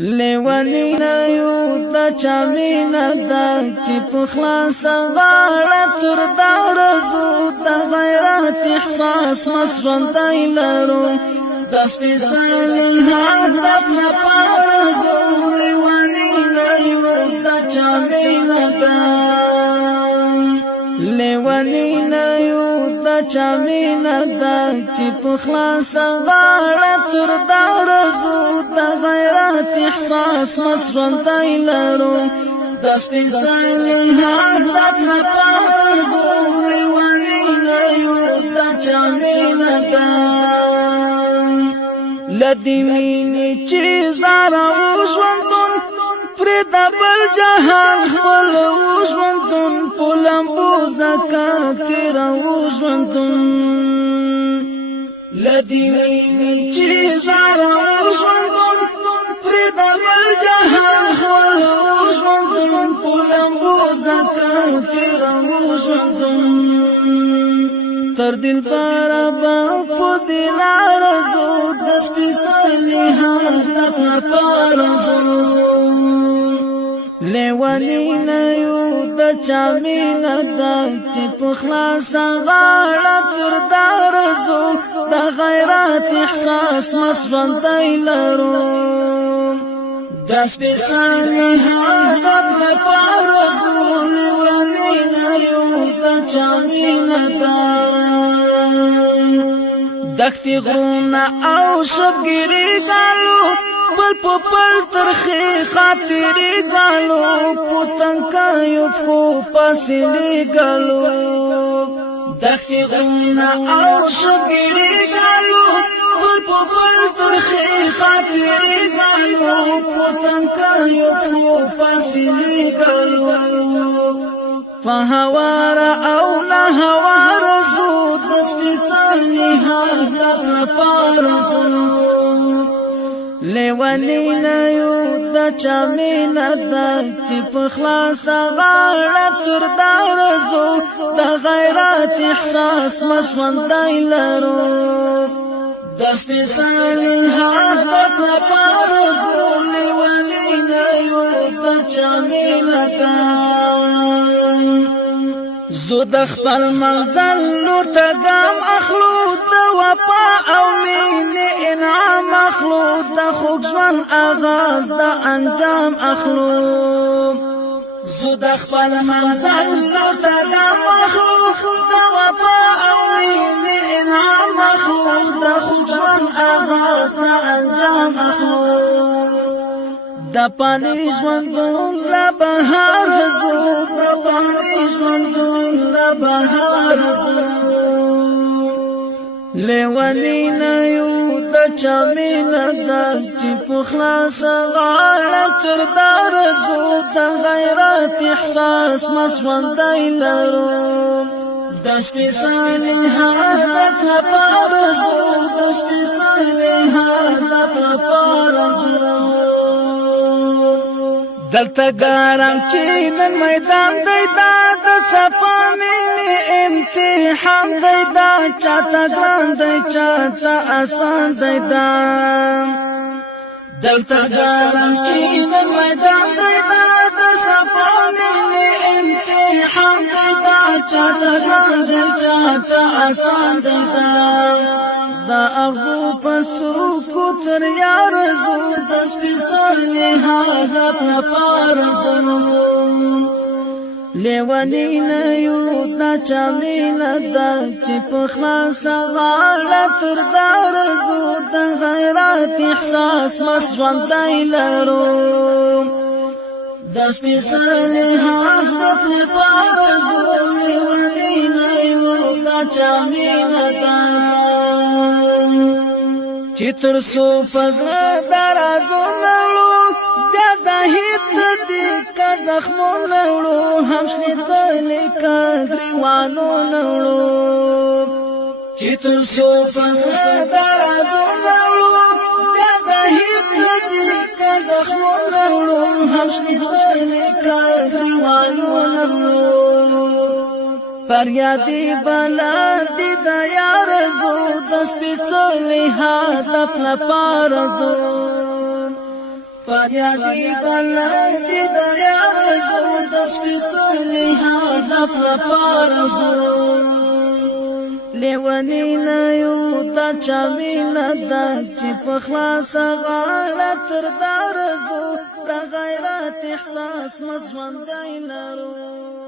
لیونی نیو دا چامینا دا چی پخلاص غاڑا تر دارزو دا غیرات احساس مسوندائی لرو دس پیسال حال دپنا پارزو لیونی نیو دا چامینا دا لیونی نیو دا چامینا دا چی پخلاص غاڑا تر دارزو دا غیرات احساس مسوندائی لرو دس پیسال حال دپنا پارزو لیونی نیو دا چامینا دا لدی مینی چیز آرا وشوندن پریدا بل جهان خپل وشوندن پولم بوزکا تیرا وشوندن لدی مینی چیز آرا وشوندن پریدا بل جهان خپل وشوندن پولم بوزکا تیرا وشوندن تر دل بارا باپو دل آرزو دس پیسالی حالت نپارزو لیوانی نیو دا چامینا دا چی پخلاصا غاڑا تر دارزو دا غیرات احساس مسوندائی لرو دس پیسالی حالت نپارزو لیوانی نیو دا چامینا دا دختی غرونا او شبگیری گالو پل پل ترخی خاطری گالو پوتنکایو پخو پاسیلی گالو دختی غرونا او شبگیری گالو پل پل ترخی خاطری گالو پوتنکایو پخو پاسیلی گالو فهوارا او نهوارا زود دسپیسانی حال دپنا پارزو لیوانی نیو دا چامینا دا چی پخلاصا غاڑا تر دارزو دا غیرات احساس مسوندائی لرو دسپیسانی حال دپنا پارزو لیوانی نیو دا چامینا دا زو د خپل منزل لور ته ګام اخلو د وفا او مینې انعام اخلو د خوږ ژوند آغاز د انجام اخلو زو د خپل منزل لور ته ګام اخلو د وفا او مینې انعام اخلو د خوږ ژوند آغاز د انجام اخلو دا پانی ژوندون لا بهار زو دا پانی ژوندون لا بهار زو لیونی نیو دا چامینا دا چی پخلاص غاڑا تر دارزو دا غیرات احساس مسوندائی لرو دس پیسانی حالت نپارزو دس پیسانی حالت نپارزو دلتا گارم چی نن میدان دیدا د صفا مینی امتحان دیدا چاہتا گران دی چاہتا آسان دیدا دلتا گارم چی نن میدان دیدا د صفا مینی امتحان دیدا چاہتا گران دی چاہتا آسان دیدا دا اغزو پسوکو تر یارزو دس پیسانی حالت نپارزو لیونی نیو دا چامینا دا چی پخلاصا غاڑا تر دارزو دا غیرات احساس مسوندائی لرو دس پیسانی حالت نپارزو لیونی نیو دا چامینا دا چی ترسو فضل درازو نوڑو بیا زاہید دی کا زخمو نوڑو ہمشنی دلی کا گریوانو نوڑو چی ترسو فضل درازو نوڑو بیا زاہید دی کا زخمو نوڑو ہمشنی دلی کا گریوانو نوڑو فریادی بلندی دا یارزو دس پیسولی حد اپنا پارزو فریادی بلندی دا یارزو دسپیسلی هدف لپارزو لیونی نیو دا چاوینا دا چی پخلاص غالا تر دارزو دا غیرات احساس مزوان دی لرو